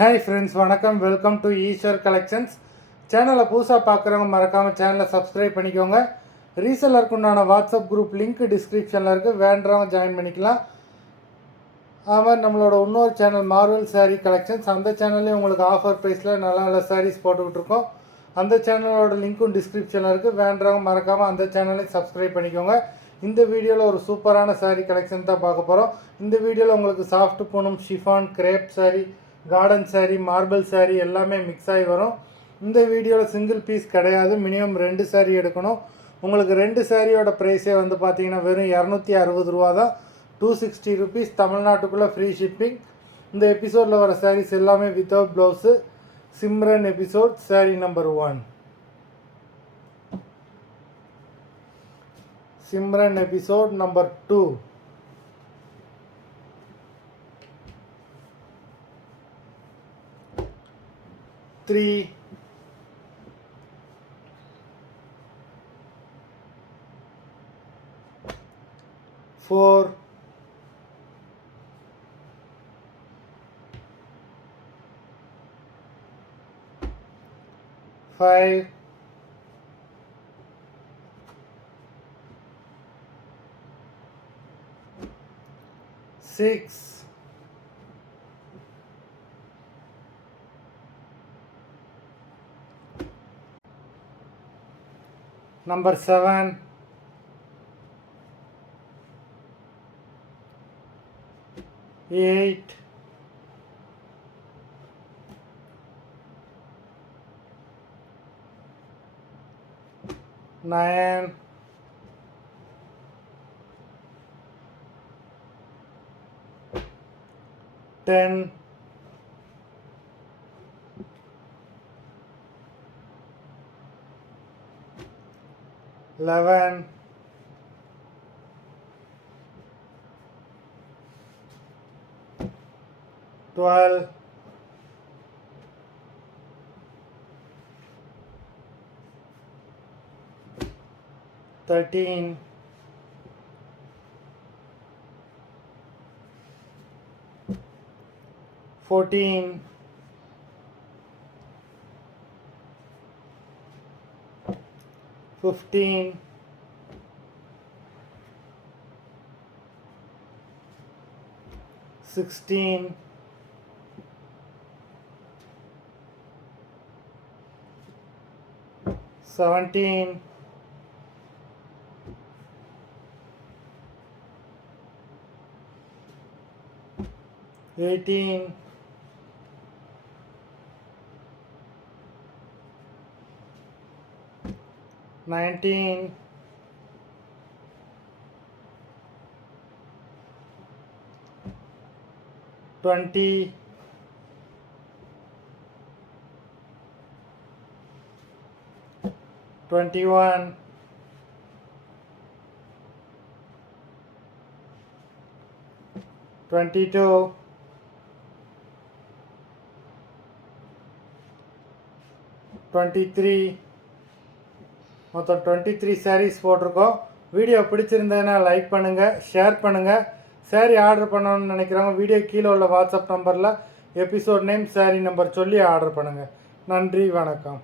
Hi friends, வணக்கம். Welcome to Eswar collections. சேனலை புதுசாக பார்க்குறவங்க மறக்காமல் சேனலை சப்ஸ்கிரைப் பண்ணிக்கோங்க. ரீசெல்லருக்கு உண்டான வாட்ஸ்அப் குரூப் லிங்க் டிஸ்கிரிப்ஷனில் இருக்குது, வேண்டவங்க ஜாயின் பண்ணிக்கலாம். அது மாதிரி நம்மளோட இன்னொரு சேனல் மார்வல் சாரீ கலெக்ஷன்ஸ், அந்த சேனல்லையும் உங்களுக்கு ஆஃபர் ப்ரைஸில் நல்ல நல்ல சாரீஸ் போட்டுக்கிட்டுருக்கோம். அந்த சேனலோட லிங்க்கும் டிஸ்கிரிப்ஷனில் இருக்குது, வேண்டவங்க மறக்காமல் அந்த சேனலையும் சப்ஸ்கிரைப் பண்ணிக்கோங்க. இந்த வீடியோவில் ஒரு சூப்பரான சாரீ கலெக்ஷன் தான் பார்க்க போகிறோம். இந்த வீடியோவில் உங்களுக்கு soft Poonam, chiffon, crepe sari, garden sari, marble sari எல்லாமே மிக்ஸ் ஆகி வரும். இந்த வீடியோவில் சிங்கிள் பீஸ் கிடையாது, மினிமம் 2 சாரீ எடுக்கணும். உங்களுக்கு 2 சாரியோட ப்ரைஸே வந்து பார்த்தீங்கன்னா வெறும் 260 ரூபா தான். 260 ருபீஸ், தமிழ்நாட்டுக்குள்ளே ஃப்ரீ ஷிப்பிங். இந்த எபிசோடில் வர சாரீஸ் எல்லாமே வித்தவுட் ப்ளவுஸு. சிம்ரன் எபிசோட் சாரீ நம்பர் 1. Simran episode number 2. 3, 4, 5, 6, 7, 8, 9, 10, 11, 12, 13, 14, 15, 16, 17, 18, 19, 20, 21, 22, 23, மொத்தம் 23 சாரீஸ் போட்டிருக்கோம். வீடியோ பிடிச்சிருந்ததுன்னா லைக் பண்ணுங்கள், ஷேர் பண்ணுங்கள். சாரீ ஆர்டர் பண்ணணும்னு நினைக்கிறவங்க வீடியோ கீழே உள்ள வாட்ஸ்அப் நம்பரில் எபிசோட் நேம், சாரீ நம்பர் சொல்லி ஆர்டர் பண்ணுங்கள். நன்றி, வணக்கம்.